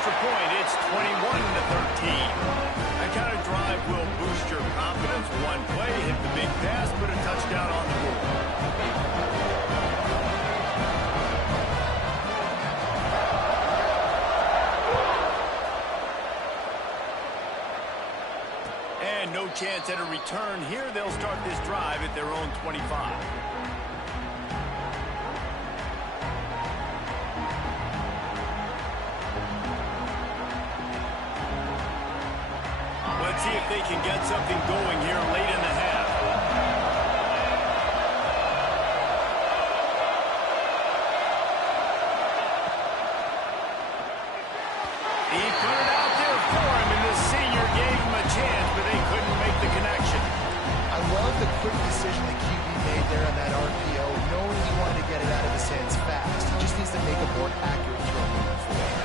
extra point. It's 21-13. That kind of drive will boost your confidence. One play, hit the big pass, put a touchdown on the board. And no chance at a return here. They'll start this drive at their own 25. Let's see if they can get something going here late in the half. He put it out there for him, and the senior gave him a chance, but they couldn't make the connection. I love the quick decision the QB made there on that RPO, knowing he wanted to get it out of his hands fast. He just needs to make a more accurate throw moving forward.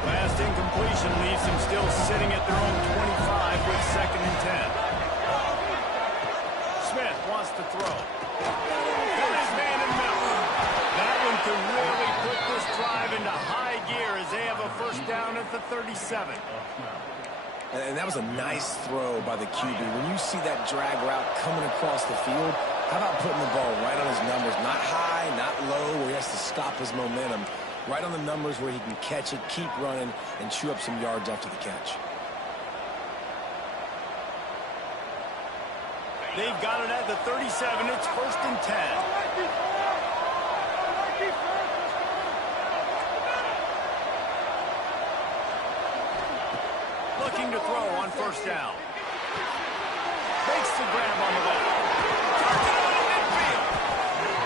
Last incompletion leaves them still sitting at their own 25 with 2nd and 10. Smith wants to throw. Got his man in the middle. That one could really put this drive into high gear as they have a first down at the 37. And that was a nice throw by the QB. When you see that drag route coming across the field, how about putting the ball right on his numbers? Not high, not low, where he has to stop his momentum. Right on the numbers where he can catch it, keep running, and chew up some yards after the catch. They've got it at the 37. It's 1st and 10. Looking to throw on 1st down. Makes the grab on the left. Targeted in midfield.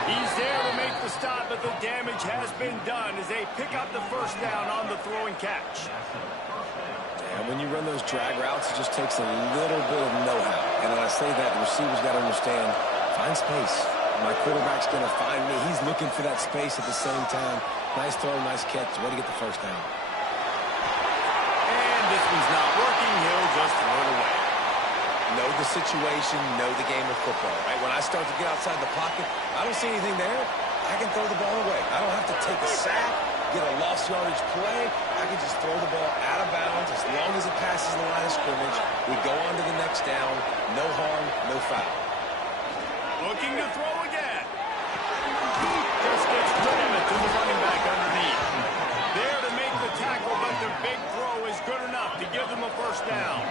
He's there to make the stop, but the damage has been done as they pick up the 1st down on the throw and catch. And when you run those drag routes, it just takes a little bit of know-how. And when I say that, the receiver's got to understand, find space. My quarterback's going to find me. He's looking for that space at the same time. Nice throw, nice catch. Way to get the 1st down. And this one's not working. He'll just throw it away. Know the situation, know the game of football, right? When I start to get outside the pocket, I don't see anything there. I can throw the ball away. I don't have to take a sack, get a lost yardage play. I can just throw the ball out of bounds as long as it passes the line of scrimmage. We go on to the next down. No harm, no foul. Looking to throw again. Just gets rid of it to the running back underneath. There to make the tackle, but the big throw is good enough to give them a 1st down.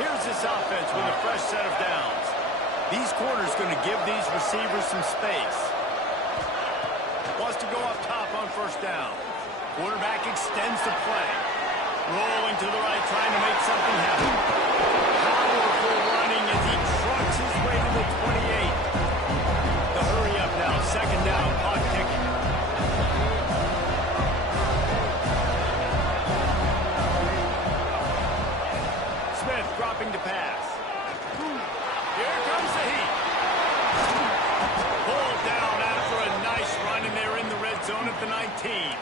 Here's this offense with a fresh set of downs. These corners going to give these receivers some space. Wants to go up top on 1st down. Quarterback extends the play. Rolling to the right, trying to make something happen. Powerful running as he trucks his way to the 28. The hurry up now. 2nd down, clock ticking. Smith dropping to pass. Here comes the heat. Pulled down after a nice run, and they're in the red zone at the 19.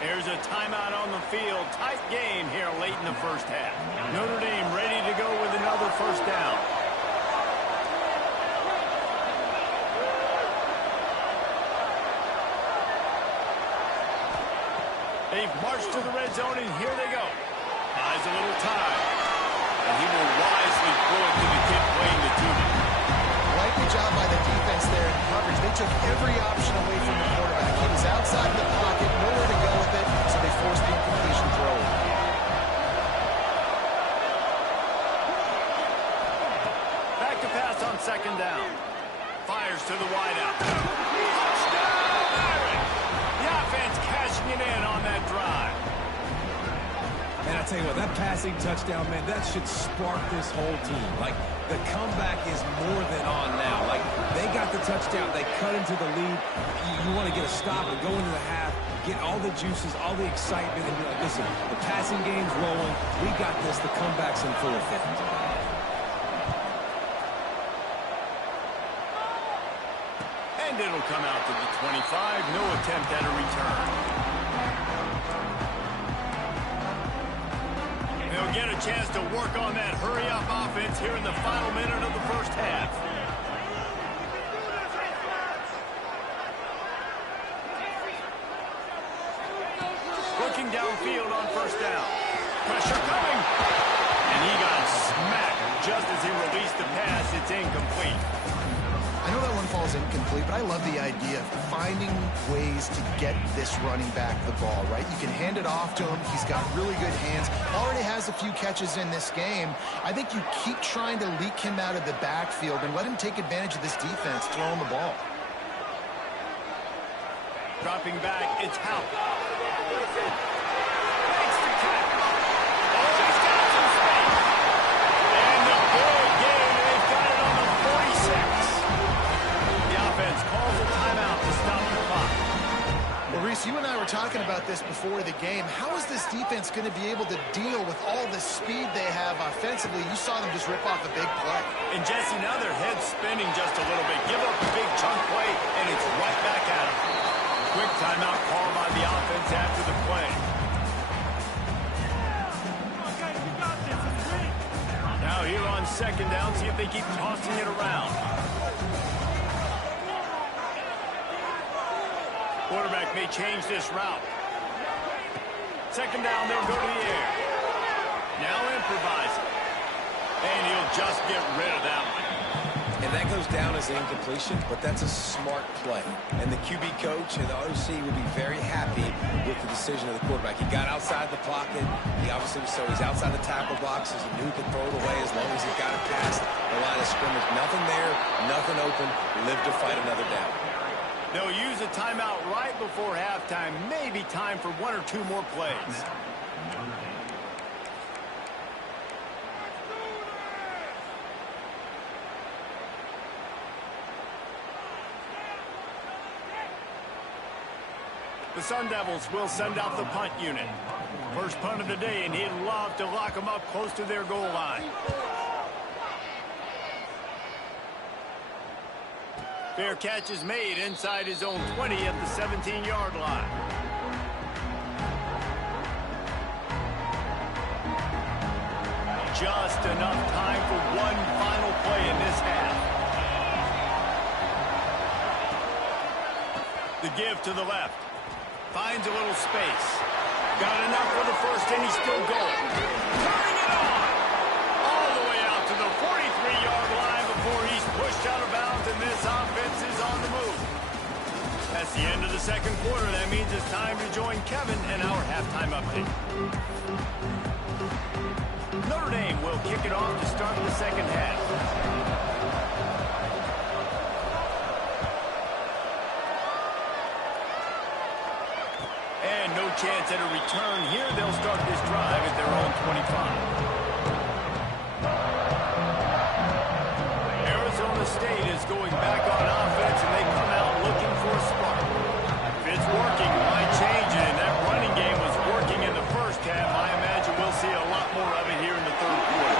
There's a timeout on the field. Tight game here late in the 1st half. Notre Dame ready to go with another 1st down. They've marched to the red zone, and here they go. Buys a little time. And he will wisely throw it to the kid playing the tuner. Like the job by the defense there in coverage. They took every option away from the quarterback. He was outside the pocket, nowhere to go with it, so they forced the incompletion throw. Back to pass on 2nd down. Fires to the wideout. Touchdown, Aaron! The offense cashing it in on that drive. And I tell you what, that passing touchdown, man, that should spark this whole team. Like, the comeback is more than on now. Like, they got the touchdown. They cut into the lead. You want to get a stop and go into the half, get all the juices, all the excitement, and be like, listen, the passing game's rolling. We got this. The comeback's in full effect. And it'll come out to the 25. No attempt at a return. They'll get a chance to work on that hurry-up offense here in the final minute of the 1st half. looking downfield on first down. Pressure coming. And he got smacked just as he released the pass. It's incomplete. I know that one falls incomplete, but I love the idea of finding ways to get this running back the ball, right? You can hand it off to him. He's got really good hands. Already has a few catches in this game. I think you keep trying to leak him out of the backfield and let him take advantage of this defense throwing the ball. Dropping back, it's Hout. Makes the catch. Oh, he's got some space. And the big game, they've got it on the 46. The offense calls a timeout to stop the clock. Well, Reese, you and I were talking about this before the game. How is this defense going to be able to deal with all the speed they have offensively? You saw them just rip off a big play. And Jesse, now their head's spinning just a little bit. Give up a big chunk play, and it's right back at them. Quick timeout call by the offense after the play. Now here on second down, see if they keep tossing it around. Quarterback may change this route. Second down, they'll go to the air. Now improvising. And he'll just get rid of that one. And that goes down as an incompletion, but that's a smart play. And the QB coach and the OC will be very happy with the decision of the quarterback. He got outside the pocket. He obviously, so he's outside the tackle boxes. He knew he could throw it away as long as he got it past the line of scrimmage. Nothing there, nothing open. Live to fight another down. They'll use a timeout right before halftime. Maybe time for one or two more plays. The Sun Devils will send out the punt unit. First punt of the day, and he'd love to lock them up close to their goal line. Fair catch is made inside his own 20 at the 17-yard line. Just enough time for one final play in this half. The give to the left. Finds a little space. Got enough for the first, and he's still going. Turning it on! All the way out to the 43-yard line before he's pushed out of bounds, and this offense is on the move. That's the end of the second quarter. That means it's time to join Kevin and our halftime update. Notre Dame will kick it off to start the second half. And no chance at a return here. They'll start this drive at their own 25. Arizona State is going back on offense, and they come out looking for a spark. If it's working, why change it? And that running game was working in the first half. I imagine we'll see a lot more of it here in the third quarter.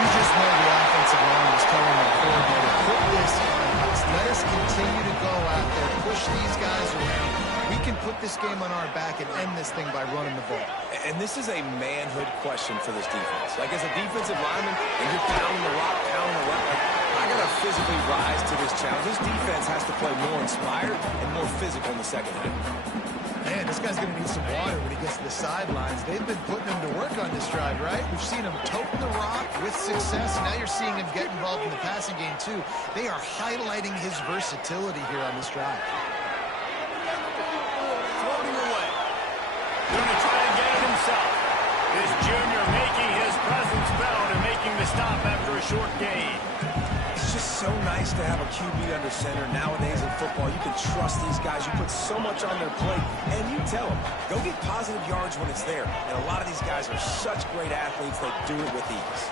You just know the offensive line was telling the coordinator, put this on us. Let us continue to go out there, push these guys around. We can put this game on our back and end this thing by running the ball. And this is a manhood question for this defense. Like, as a defensive lineman, and you're pounding the rock, pounding the rock, like, I got to physically rise to this challenge. This defense has to play more inspired and more physical in the second half. Man, this guy's going to need some water when he gets to the sidelines. They've been putting him to work on this drive, right? We've seen him toting the rock with success, and now you're seeing him get involved in the passing game, too. They are highlighting his versatility here on this drive. Floating away. Going to try and get it himself. This junior making his presence felt and making the stop after a short gain. It's just so nice to have a QB under center. Nowadays in football, you can trust these guys. You put so much on their plate, and you tell them, go get positive yards when it's there. And a lot of these guys are such great athletes, they do it with ease.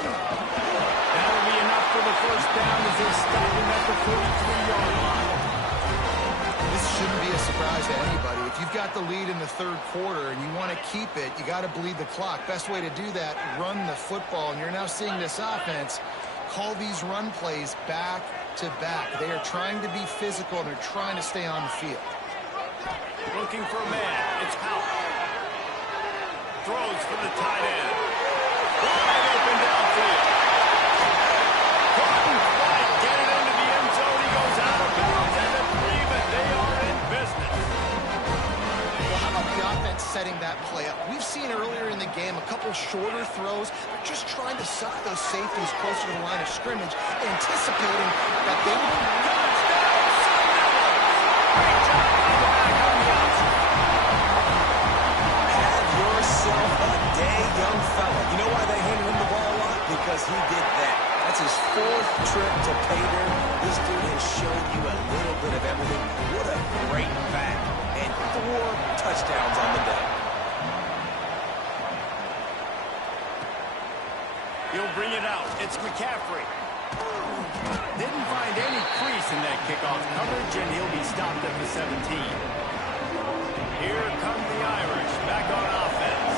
That'll be enough for the first down as they stop him at the 43-yard line. This shouldn't be a surprise to anybody. If you've got the lead in the third quarter and you want to keep it, you got to bleed the clock. Best way to do that, run the football. And you're now seeing this offense call these run plays back to back. They are trying to be physical, and they're trying to stay on the field. Looking for a man. It's Hout. Throws for the tight end. Wide open downfield. Couldn't quite get it into the end zone. He goes out of bounds at the 3, but they are in business. Well, how about the offense defense setting that play up. We've seen earlier in the game a couple shorter throws. They're just trying to suck those safeties closer to the line of scrimmage, anticipating that they would... Have yourself a day, young fella. You know why they handed him the ball a lot? Because he did that. That's his 4th trip to pay dirt. This dude has shown you a little bit of everything. What a great back. And 4 touchdowns on the day. He'll bring it out. It's McCaffrey. Didn't find any crease in that kickoff coverage, and he'll be stopped at the 17. Here come the Irish back on offense.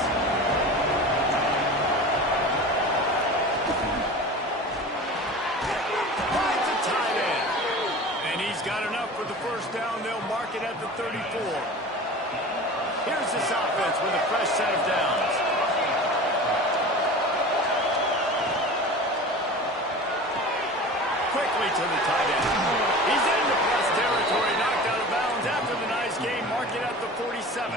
Finds a tight end. And he's got enough for the first down. They'll mark it at the 34. Here's this offense with a fresh set of downs. Quickly to the tight end. He's into plus territory, knocked out of bounds after the nice game. Mark it at the 47.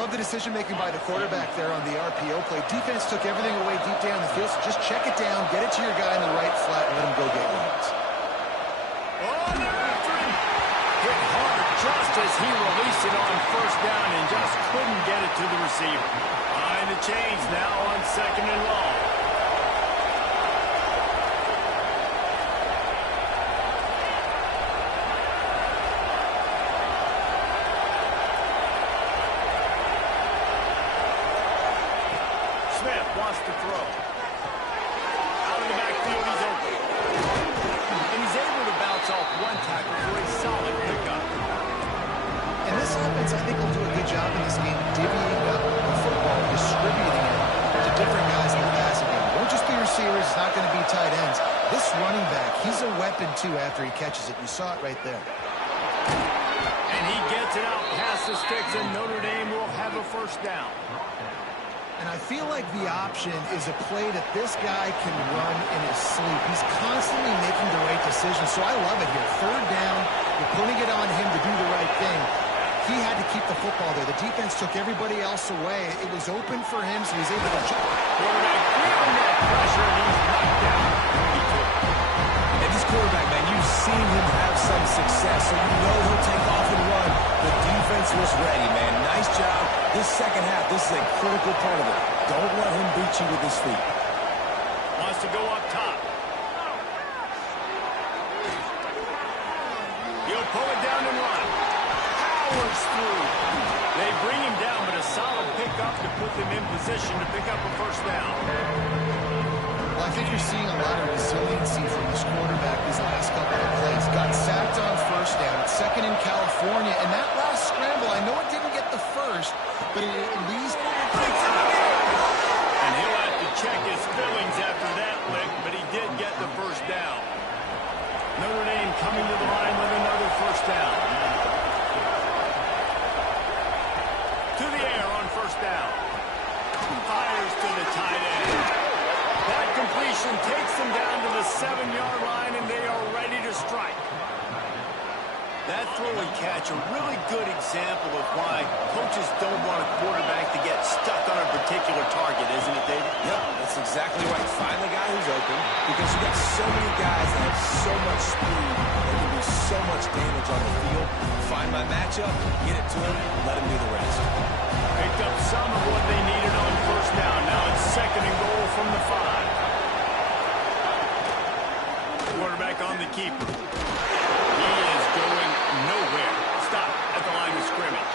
Love the decision-making by the quarterback there on the RPO play. Defense took everything away deep down the field, so just check it down, get it to your guy in the right flat, and let him go get yards. Oh, they're after him. Hit hard just as he released it on first down and just couldn't get it to the receiver. Behind the chains now on 2nd and long. Wants to throw. Out of the backfield, he's open. And he's able to bounce off one tackle for a solid pickup. And this offense, I think, will do a good job in this game divvying up the football, distributing it to different guys in the passing game. Won't just be receivers, it's not going to be tight ends. This running back, he's a weapon, too, after he catches it. You saw it right there. And he gets it out past the sticks, and Notre Dame will have a first down. And I feel like the option is a play that this guy can run in his sleep. He's constantly making the right decision, so I love it here. 3rd down, you're putting it on him to do the right thing. He had to keep the football there. The defense took everybody else away. It was open for him, so he's able to... Quarterback feeling that pressure, and he's knocked down. And this quarterback, man, you've seen him have some success, so you know he'll take off and run. The defense was ready, man. Nice job. This second half, this is a critical part of it. Don't let him beat you with his feet. Wants to go up top. He'll pull it down and run. Powers through. They bring him down, but a solid pickup to put them in position to pick up a first down. Well, I think you're seeing a lot of resiliency from this quarterback these last couple of plays. Got sacked on first down. It's 2nd in California. And that last scramble, I know it didn't get the first, but it at least... And he'll have to check his fillings after that lick, but he did get the first down. Notre Dame coming to the line with another first down. To the air on first down. Fires to the tight end. That completion takes them down to the 7-yard line, and they are ready to strike. That throw and catch, a really good example of why coaches don't want a quarterback to get stuck on a particular target, isn't it, David? Yep, that's exactly right. Find the guy who's open, because you got so many guys that have so much speed that can do so much damage on the field. Find my matchup, get it to him, let him do the rest. Picked up some of what they needed on first down. Now it's 2nd and goal from the 5. Quarterback on the keeper. He is going nowhere. Stop at the line of scrimmage.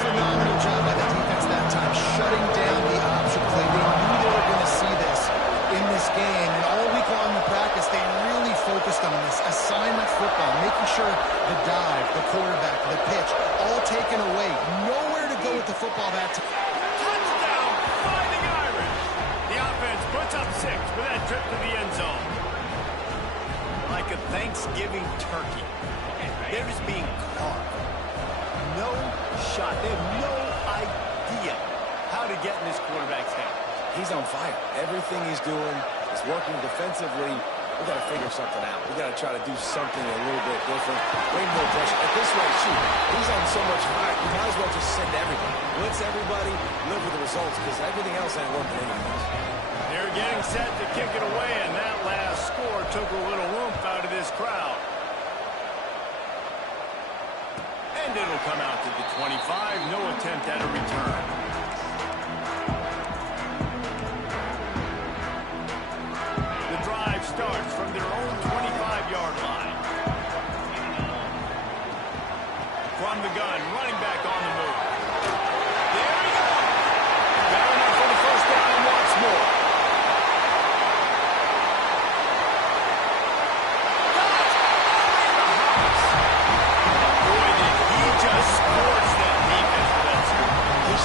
Phenomenal job by the defense that time, shutting down the option play. They knew they were going to see this in this game, and all week long in practice, they really focused on this assignment football, making sure the dive, the quarterback, the pitch, all taken away. Nowhere to go with the football that time. Touchdown, Fighting Irish. The offense puts up 6 for that trip to the end zone. Like a Thanksgiving turkey, they're just being carved. No shot. They have no idea how to get in this quarterback's head. He's on fire. Everything he's doing is working defensively. we got to figure something out. We got to try to do something a little bit different. Bring more pressure. At this rate, shoot, he's on so much fire, you might as well just send everybody. Blitz everybody, live with the results, because everything else ain't working anyways. They're getting set to kick it away, and that last score took a little oomph out of this crowd. And it'll come out to the 25. No attempt at a return. The drive starts from their own 25-yard line. From the gun, running back on the move. There he goes. Got enough for the first down and wants more.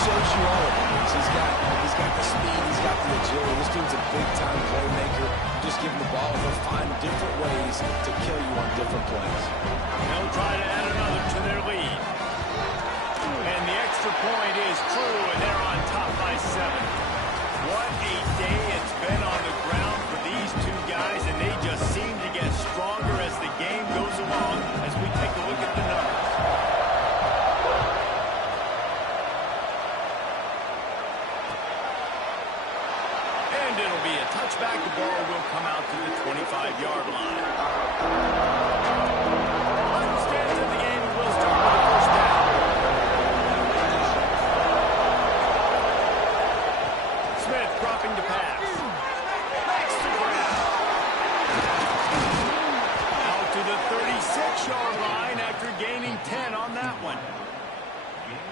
Shows you all of it. He's got the speed, he's got the agility. This dude's a big-time playmaker. Just give him the ball, he'll find different ways to kill you on different plays. They'll try to add another to their lead. And the extra point is true, and they're on top by 7. What a day it's been on the ground for these two guys, and they just seem to get stronger as the game goes along as we take a look at the numbers. Touchback, the ball will come out to the 25-yard line. Final stands of the game, and we'll start with the first down. Smith dropping to pass. Makes the grab. Out to the 36-yard line after gaining 10 on that one.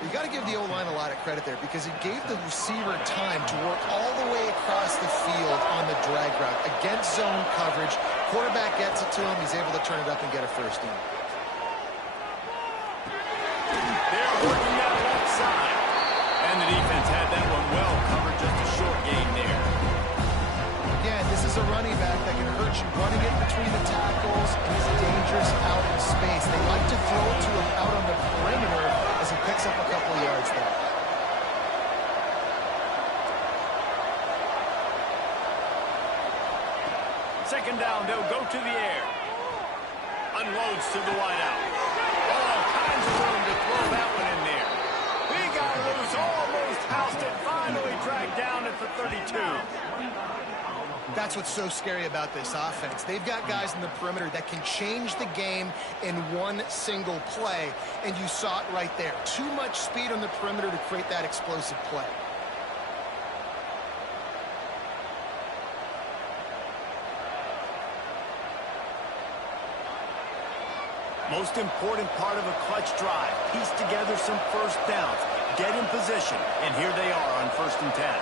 You got to give the O-line a lot of credit there because it gave the receiver time to work all the way across the field on the drag route against zone coverage. Quarterback gets it to him. He's able to turn it up and get a first down. They're working that left side. And the defense had that one well covered, just a short gain there. Again, this is a running back that can hurt you running it between the tackles, and he's dangerous out in space. They like to throw it to him out on the perimeter as he picks up a couple of yards there. Second down, they'll go to the air. Unloads to the wideout. All kinds of room to throw that one in there. He got loose, almost housed it, finally dragged down at the 32. That's what's so scary about this offense. They've got guys in the perimeter that can change the game in one single play, and you saw it right there. Too much speed on the perimeter to create that explosive play. Most important part of a clutch drive. Piece together some first downs. Get in position, and here they are on 1st and 10.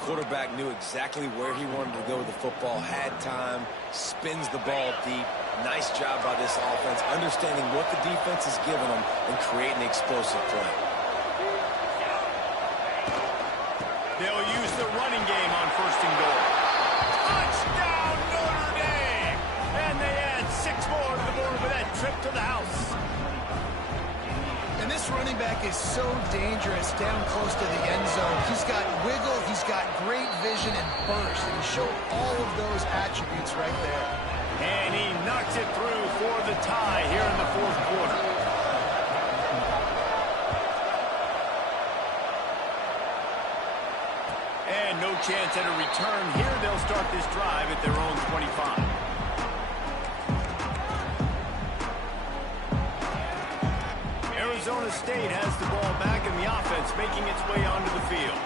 Quarterback knew exactly where he wanted to go with the football, had time, spins the ball deep. Nice job by this offense, understanding what the defense is giving them and creating an explosive play. They'll use the running game on 1st and goal. Touchdown, Notre Dame! And they add 6 more to the board with that trip to the house. And this running back is so dangerous down close to the end zone. He's got wiggle, he's got great vision and burst, and he showed all of those attributes right there. And he knocks it through for the tie here in the 4th quarter. And no chance at a return here. They'll start this drive at their own 25. Arizona State has the ball back in the offense, making its way onto the field.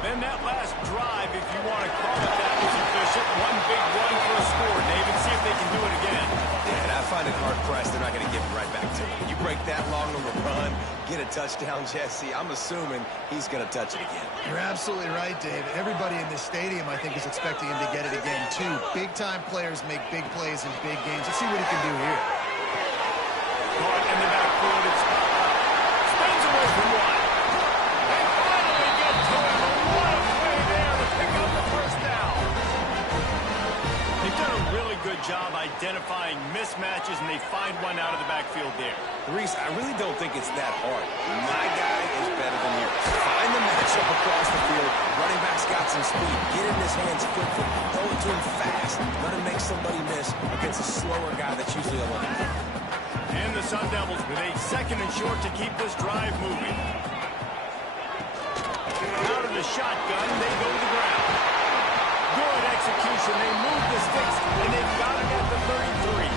Then that last drive, if you want to call it that, was efficient. One big run for a score, David. See if they can do it again. Yeah, and I find it hard-pressed. They're not going to give it right back to him. You break that long of a run, get a touchdown, Jesse, I'm assuming he's going to touch it again. You're absolutely right, David. Everybody in this stadium, I think, is expecting him to get it again, too. Big-time players make big plays in big games. Let's see what he can do here. Caught in the backfield, it's spins away from one. They finally get to him. What a play there to pick up the first down. They've done a really good job identifying mismatches, and they find one out of the backfield there. Reese, I really don't think it's that hard. My guy is better than yours. Find the matchup across the field. Running back's got some speed. Get in his hands quickly. Throw it to him fast. Let him make somebody miss against a slower guy that's usually a linebacker. And the Sun Devils with a 2nd and short to keep this drive moving. Out of the shotgun, they go to the ground. Good execution. They move the sticks, and they've got it at the 33.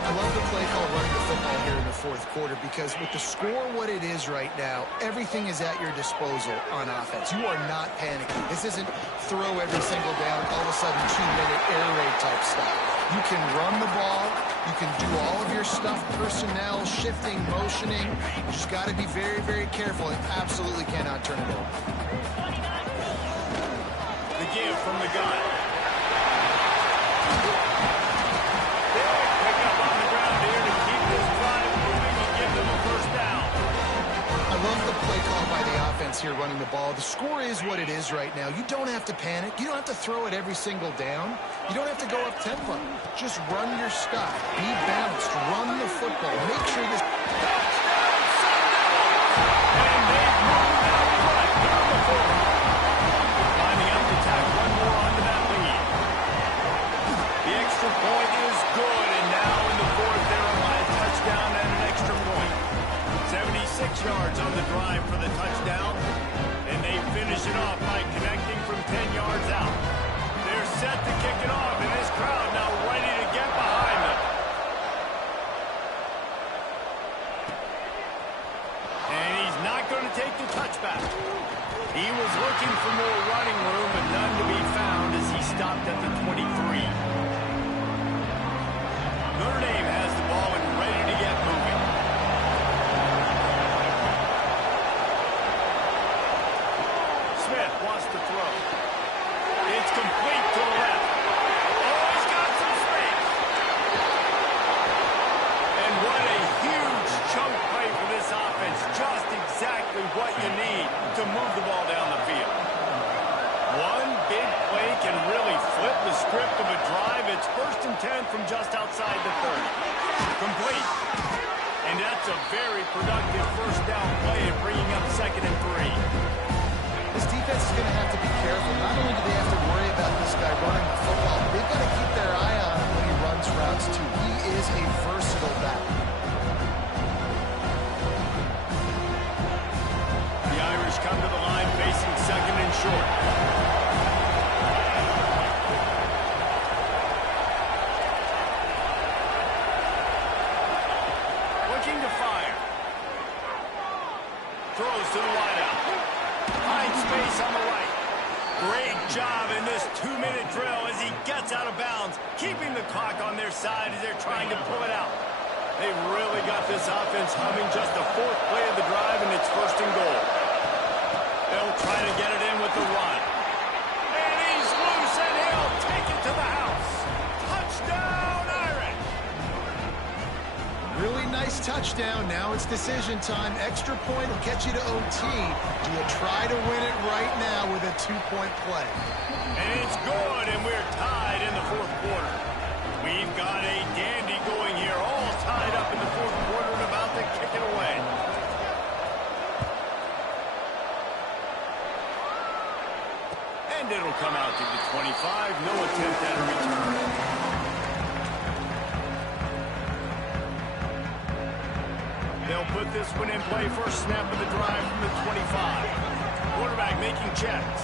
I love the play call running the football here in the 4th quarter because with the score what it is right now, everything is at your disposal on offense. You are not panicking. This isn't throw every single down, all of a sudden 2-minute air raid type stuff. You can run the ball. You can do all of your stuff, personnel, shifting, motioning. You just got to be very, very careful and absolutely cannot turn it over. The give from the gun. I love the play call by the offense here running the ball. The score is what it is right now. You don't have to panic. You don't have to throw it every single down. You don't have to go up tempo. Just run your stuff. Be balanced. Run the football. Make sure this... And they've moved out front down the field. Lining up to tack one more onto that lead. The extra point is good, and now in the 4th, they're on by a touchdown and an extra point. 76 yards on the drive for the touchdown, and they finish it off by connecting from 10 yards out. They're set to kick it off, and this crowd now ready to get behind them. And he's not going to take the touchback. He was looking for more running room, but none to be found as he stopped at the 23. Notre Dame has the ball and ready to get moving. Smith wants to throw. It's complete to the left. Oh, he's got some space. And what a huge chunk play for this offense. Just exactly what you need to move the ball down the field. One big play can really flip the script of a drive. It's 1st and 10 from just outside the 30. Complete. And that's a very productive 1st down play and bringing up 2nd and 3. This defense is going to have to be careful. Not only do they have to worry about this guy running the football, but they've got to keep their eye on him when he runs routes too. He is a versatile back. The Irish come to the line facing 2nd and short. Looking to fire. Throws to the wideout. Finds space on the right. Great job in this 2-minute drill as he gets out of bounds, keeping the clock on their side as they're trying to pull it out. They've really got this offense humming. Just the 4th play of the drive, and it's 1st and goal. They'll try to get it in with the run. And he's loose, and he'll take it to the house. Touchdown, Irish! Really nice touchdown. Now it's decision time. Extra point will get you to OT. Do you try to win it right now with a 2-point play? And it's good, and we're tied in the 4th quarter. We've got a dandy going here, all tied up in the 4th quarter and about to kick it away. And it'll come out to the 25. No attempt at a return. They'll put this one in play. First snap of the drive from the 25. Quarterback making checks.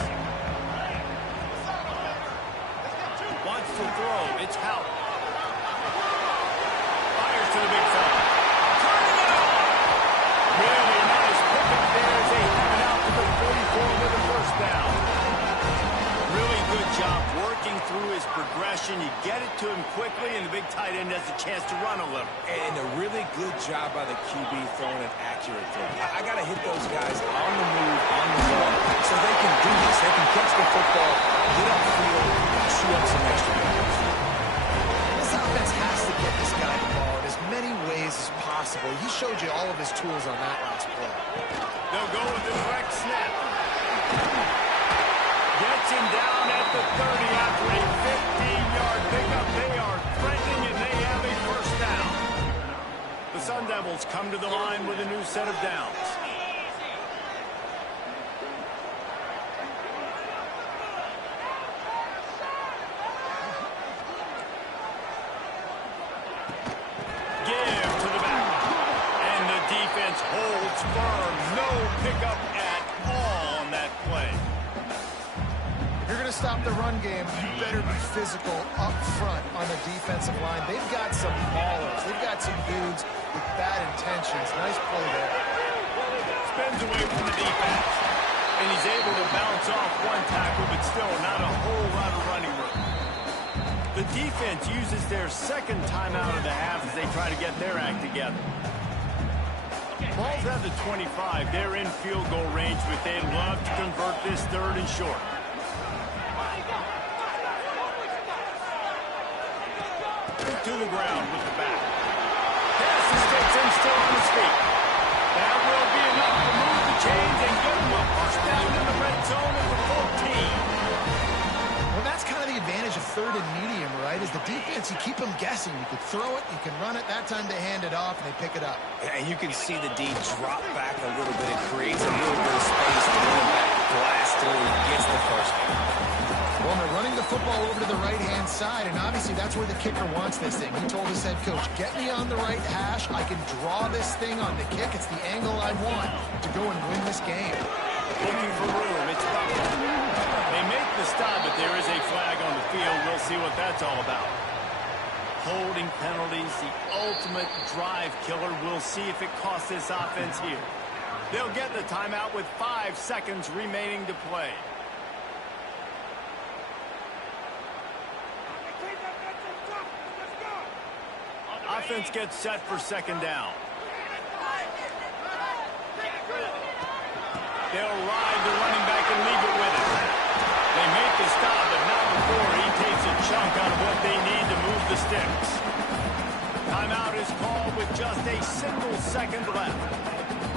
Wants to throw. It's Howard. Fires to the big fella. Turning it on. Really nice pickup there as they have it out to the 44 with a 1st down. Really good job working through his progression. You get it to him quickly, and the big tight end has a chance to run a little. And a really good job by the QB throwing an accurate throw. I got to hit those guys on the move, on the run, so they can do this. They can catch the football, get upfield, and shoot up some extra yards. This offense has to get this guy the ball in as many ways as possible. He showed you all of his tools on that last play. They'll go with the direct snap. Gets him down at the 30 after a 15-yard pickup. They are Sun Devils come to the line with a new set of downs. Give to the back. And the defense holds firm. No pickup at all on that play. If you're going to stop the run game, you better be physical up front on the defensive line. They've got some maulers. They've got some dudes with bad intentions. Nice play there. Spins away from the defense. And he's able to bounce off one tackle, but still not a whole lot of running room. The defense uses their second timeout of the half as they try to get their act together. Ball's at the 25. They're in field goal range, but they'd love to convert this third and short. To the ground with the back. Passes takes him still on his feet. That will be enough to move the chains and get him a first down in the red zone at the 14. Well, that's kind of the advantage of third and medium, right? Is the defense, you keep them guessing. You could throw it, you can run it. That time they hand it off and they pick it up. And you can see the D drop back a little bit. It creates a little bit of space to run back, blast through, and gets the first down. Well, they're running the football over to the right-hand side, and obviously that's where the kicker wants this thing. He told his head coach, get me on the right hash. I can draw this thing on the kick. It's the angle I want to go and win this game. Looking for room. It's Buffalo. They make the stop, but there is a flag on the field. We'll see what that's all about. Holding penalties, the ultimate drive killer. We'll see if it costs this offense here. They'll get the timeout with 5 seconds remaining to play. Offense gets set for second down. They'll ride the running back and leave it with him. They make the stop, but not before he takes a chunk out of what they need to move the sticks. Timeout is called with just a single second left.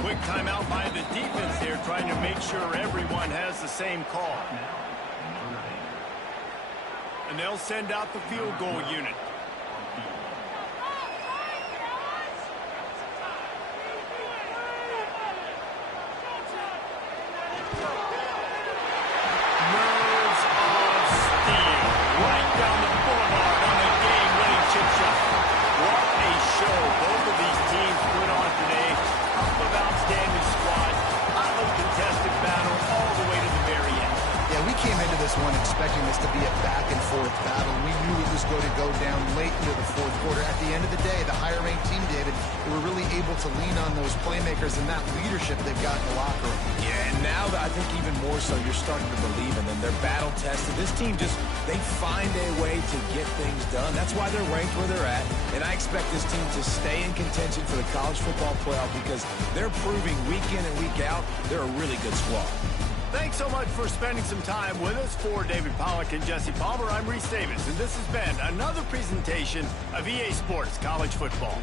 Quick timeout by the defense there, trying to make sure everyone has the same call. And they'll send out the field goal unit. One expecting this to be a back-and-forth battle. We knew it was going to go down late into the fourth quarter. At the end of the day, the higher-ranked team, David, they were really able to lean on those playmakers and that leadership they've got in the locker room. Yeah, and now I think even more so, you're starting to believe in them. They're battle-tested. This team they find a way to get things done. That's why they're ranked where they're at, and I expect this team to stay in contention for the college football playoff because they're proving week in and week out they're a really good squad. Thanks so much for spending some time with us. For David Pollack and Jesse Palmer, I'm Reese Davis, and this has been another presentation of EA Sports College Football.